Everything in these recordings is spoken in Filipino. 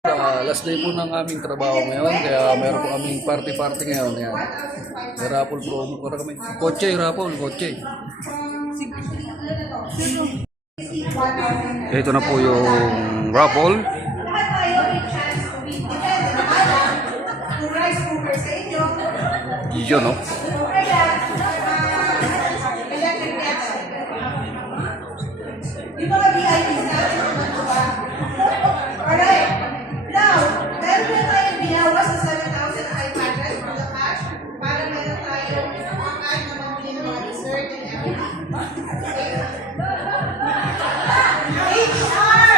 Last day po ng aming trabaho ngayon, kaya meron po aming party ngayon. Yan. May raffle promo para kami. Kotse, raffle, kotse. Ito na po yung raffle. Yun, no? Yung mga VIPs natin ba? Alright. Now, meron na tayong binawas sa 7,500 for the cash para meron tayong cash na mabili ng mga dessert and everything. Okay. HR!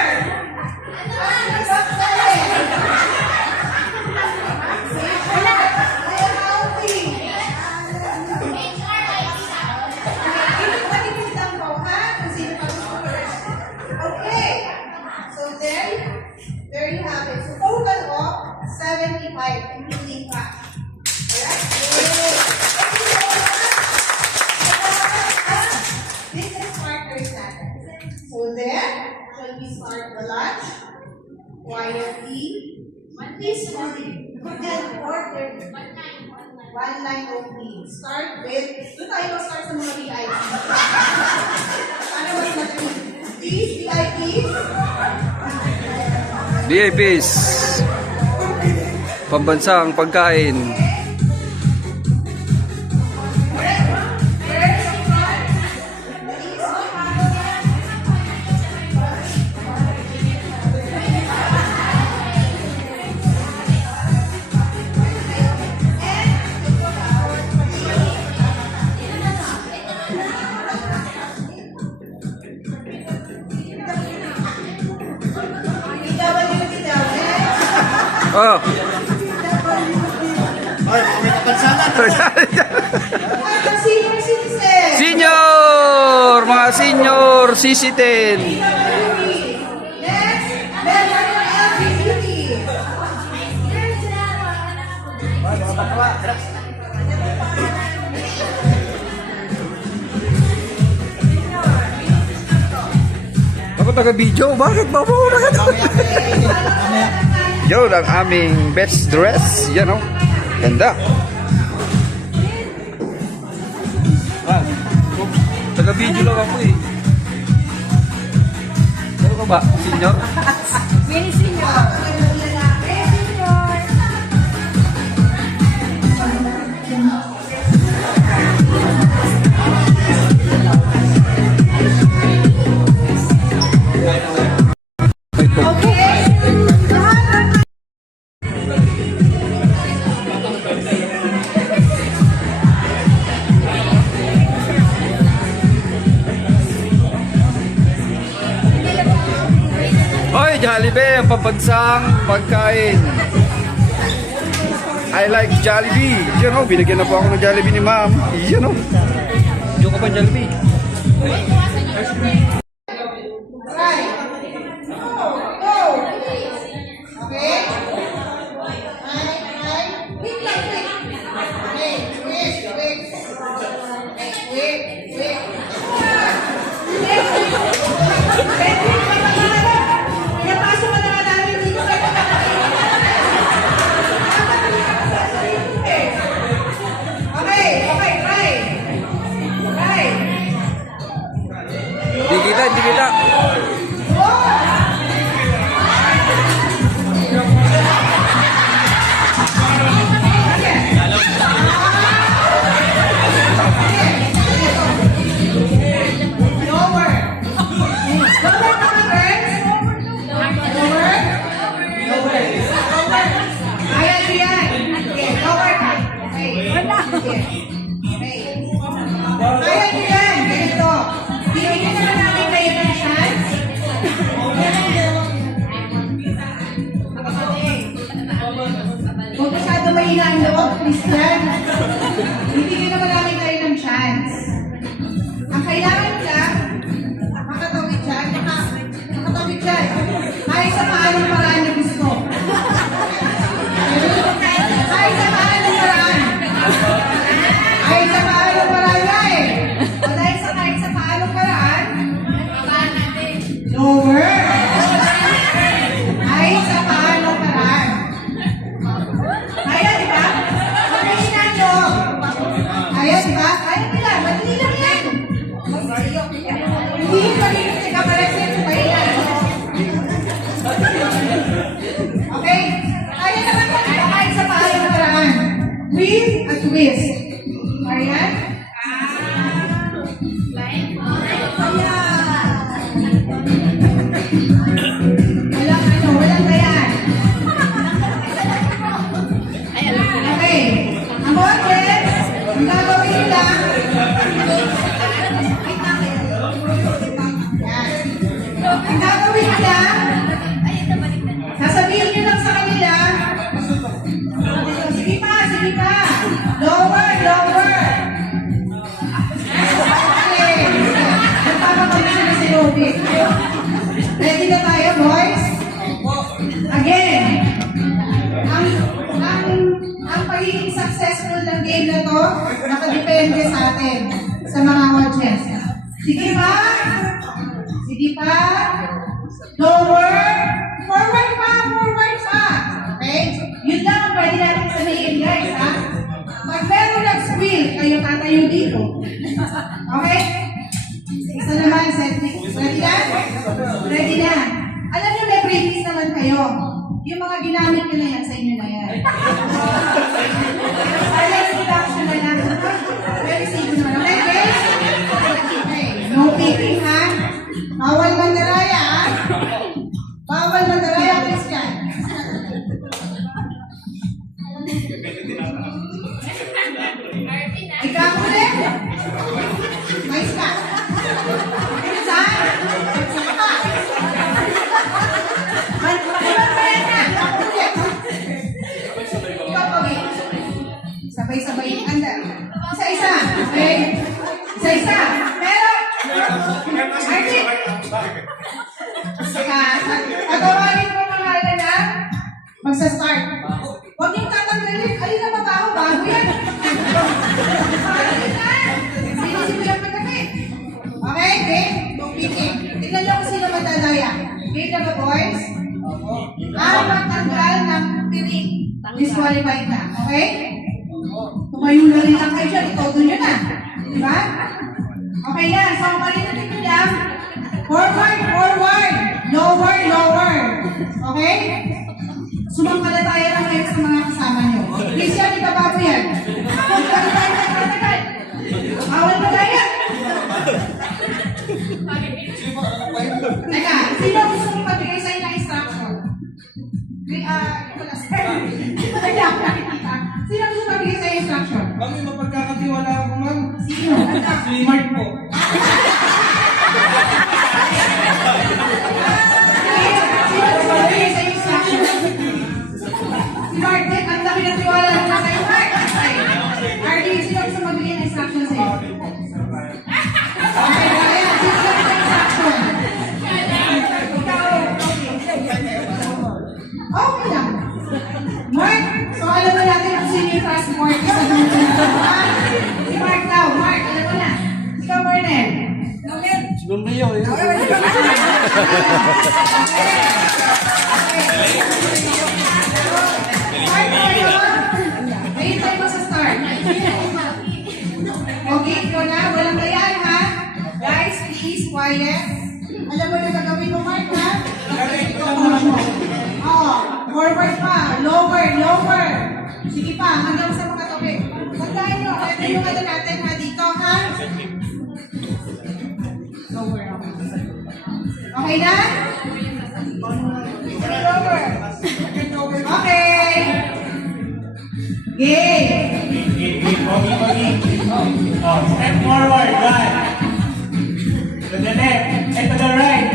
There you have it. So total of 75 including cash. Alright? This is partners natin. So then, shall we start the lunch? Quietly. Please and order. One line only. Start with, doon tayo start sa mga VIP. Ano mas madali? Please, VIP. VIPs, pambansang pagkain. Oh. Senior, mga senior CC10. Ako taga-video, bakit ba mo? Yun ang aming best dress, you know. Ganda. Taga-video lang ako eh. Ano ka ba? Senior? Mini senior. Hoy, Jollibee, ang pambansang pagkain. I like Jollibee. You know, binigyan na po ako ng Jollibee ni ma'am. You know. Yung ka ba Jollibee? Hindi kita. Christian, bibigyan naman namin kayo ng chance. Ang kailangan lang, makatawid dyan, makatawid dyan. Kahit sa paanong paraan na gusto. Kahit sa paanong paraan. Kahit sa paanong paraan na eh. O dahil sa kahit sa paanong paraan, lower. Kahit sa paanong ang pagiging successful ng game na to, nakadepende sa atin, sa mga audience. Sige pa? Sige pa? Lower? Forward pa! Forward pa! Okay? Yun lang ang pwede natin sabihin, guys, ha? Pag meron nag-squeal, kayo tatayo dito. Okay? Isa naman, set. Ready na? Ready na. Alam niyo, may practice naman kayo. Yung mga ginamit ko na yan, sa inyo na yan. Silent production na lang. Very simple naman. Okay, guys? Okay. No peeking, ha? Bawal mandaraya, ha? Bawal mandaraya, Christian. Ikaw ulit? Mais ka? Saan? Saan ka? Magpapalayan na! Ako ulit. Ikaw pagi. Sabay-sabay. Anda. Isa-isa. Okay? Isa-isa. Pero, Archie, patawagin mo pangalan na magsa-start. Huwag niyong tatanggalin. Alin na mabaho? Bago yan. Sino-sino lang magkakit. Okay? Game? Don't peeking. Tignan niyo kung sino matadaya. Game na ba, boys? Ang magtanggal ng piring. Disqualified na. Okay? Tumayo na rin lang kayo dyan. Itodo nyo na. Diba? Okay na. So, ang palitin nyo lang. Forward, forward. Lower, lower. Okay? Sumampalataya lang kayo sa mga kasama nyo. Christian, ibababo yan. Tagal. Bawal ba tayo? Teka, sino gusto mong pagbigay sa'yo ng instruction? Sino gusto magbigay sa'yo instruction? Kami mapagkakatiwala ako, ma'am. Sino? Si Mark po. Sino gusto magbigay sa'yo instruction? Si Mark, ang dami ng tiwala naman sa'yo, Mark. RD, sino gusto magbigay ng instruction sa'yo? Okay, kaya, sino gusto magbigay ng instruction? Okay lang. Mark, so alam mo natin kung sino yung transport sa dulo. Si Mark daw. Mark, alam mo na. Ikaw, Marnel. Si Don Rio, yun. Mark, tayo. Ayun tayo mo sa start. Okay, ikaw na. Walang gayaan, ha? Guys, please, quiet. Alam mo na gagawin mo, Mark, ha? Oh, forward pa. Lower, lower. Sige pa, hanggang sa mga topic. Tandaan nyo, ito yung ano natin, ha? Dito, ha? Lower, okay. Okay na? Lower. Okay. Game. Step forward, one. To the left, and to the right.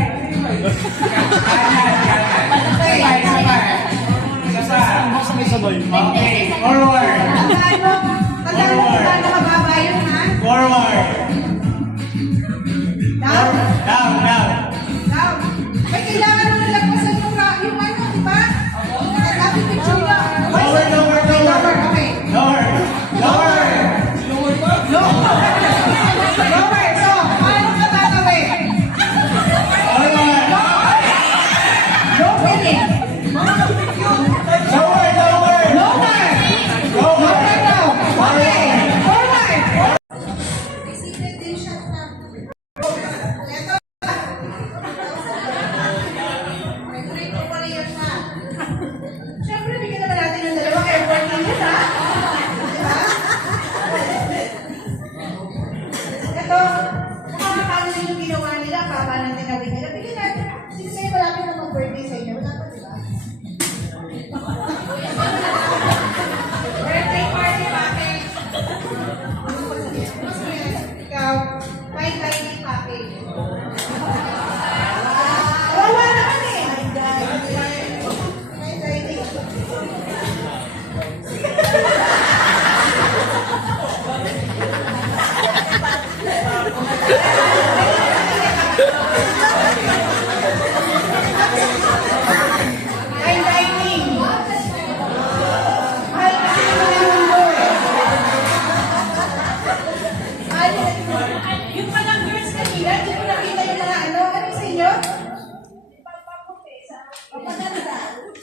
Okay, Sabay. Okay, forward. Tandaan mo kung paano mababa yun, ha? Forward. Down. Down, down. Down. May kailangan mo nalagpasan yung ano, di ba? Dapat picture lang. Lower, lower, Okay, lower. lower, okay. Lower. Lower. Lower. Lower. So, paano ka tatawid? Forward. No feeling. Lower, lower. Lower. Lower. Lower down. Okay. Forward.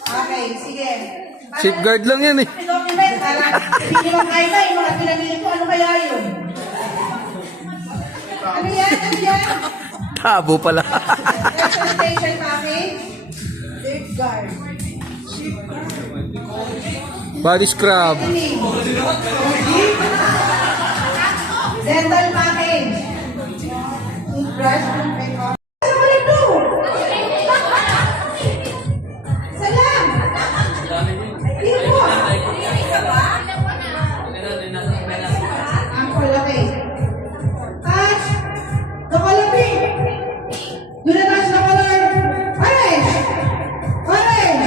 Okay, sige. Safeguard lang yan eh. Document, para hindi mo kaya yung mga pinagili ko, ano kaya yun? Ano yan? Ano yan? Tabo pala. Representation package. Safeguard. Body scrub. Cleaning. Dental package. Toothbrush. Makeup. Ano ba ito? Salam! Dito! Ang palaki. Touch the color pink. Do not touch the color orange. Orange.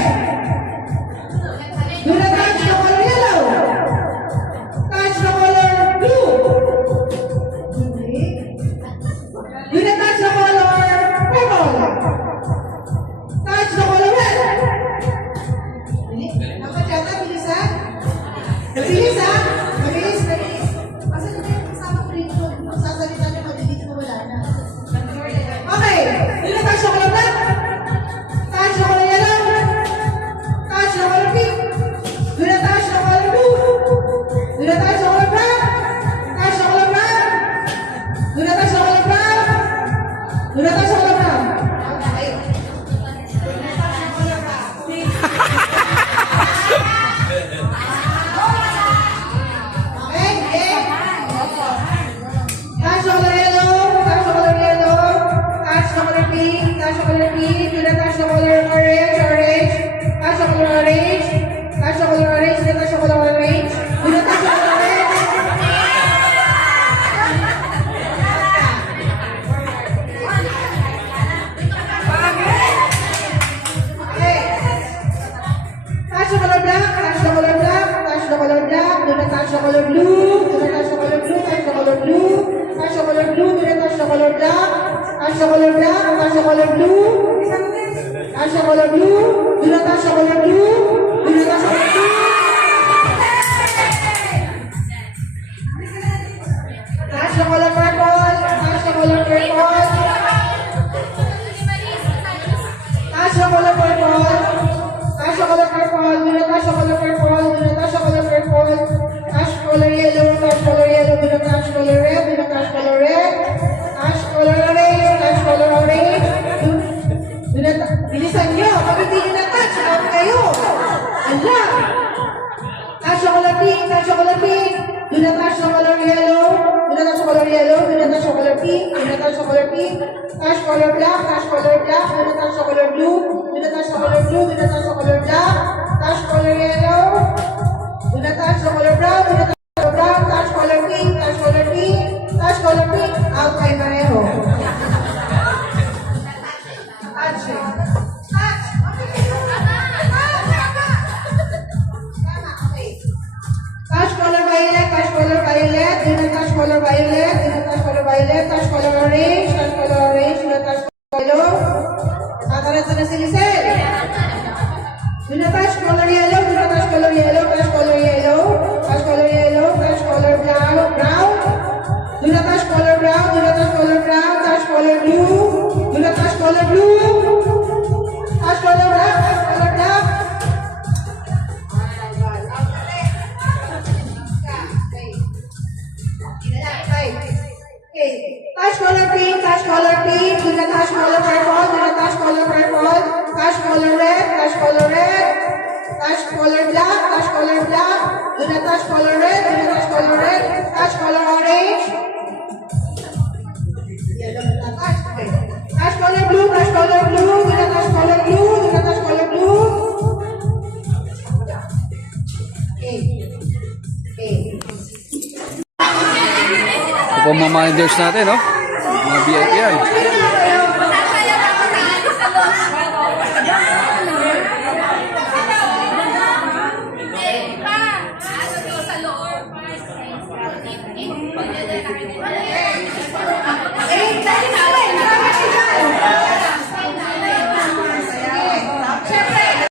Do not touch the color yellow. Touch the color blue. Do not touch the color purple. Touch the color red. Dapat yata, bilisan. Bilis ha? Mabilis, mabilis. Kasi na yung kasama ko dito. Kung sasalita niyo, mabilis na wala na. Okay. Do not touch the color black. Touch the color yellow. Touch the color pink. Do not touch the color blue. Do not touch the color brown. Touch the color brown. Do not touch the color brown. Do not touch the color brown. Okay. Do not touch the color brown. Okay, okay. Touch the color yellow. Touch the color yellow. Touch the color pink. Touch the color pink. Do not touch the color orange. Orange. Touch the color orange. Touch the color orange. Do not touch the color orange. Do not touch the color orange. Okay. Touch the color black. Touch the color black. Touch the color black. Do not touch the color blue. Do not touch the color blue. Touch the color blue. Touch the color blue. Do not touch the color black. Touch the color black. Touch the color blue. Touch the color blue. Do not touch the color blue. Do not touch the color blue. Touch the color purple. Touch the color purple. Touch the color purple. Touch the color purple. Do not touch the color purple. Do not touch the color purple. Touch color yellow. Touch color yellow. Do not touch color red. Do not touch color red. Touch color orange. Touch color orange. Do not bilisan nyo. Pag hindi nyo na-touch, out kayo. Ala. Touch the color pink. Touch the color pink. Do not touch the color yellow. Do not touch the color yellow. Do not touch the color pink. Do not touch the color pink. Touch color black. Touch color black. Do not touch the color blue. Do not touch the color blue. Do not touch the color black. Touch color yellow. Do not touch the color brown. Do not touch the color brown. Touch color pink. Touch color pink. Touch color pink. Out kayo pareho. Touch it. Touch. Touch color violet. Touch color violet. Do not touch color violet. Do not touch color violet. Touch color orange. Touch color orange. Do not touch color yellow. Tatarata na si Lisel. Do not touch color yellow. Do not touch color yellow. Touch color yellow. Touch color yellow. Touch color brown. Brown. Do not touch color brown. Do not touch color brown. Touch color blue. Do not touch color blue. Touch color black. Touch color black. Okay. Touch color pink. Touch color pink. Do not touch color purple. Do not touch color purple. Touch color red. Touch color red. Touch color black. Touch color black. Do not touch color red. Do not touch color red. Touch color orange. Touch color blue. Touch color blue. Do not touch color blue. Do not touch color blue. Okay. Okay. Ito po mga minders natin, no? Mga VIP yan.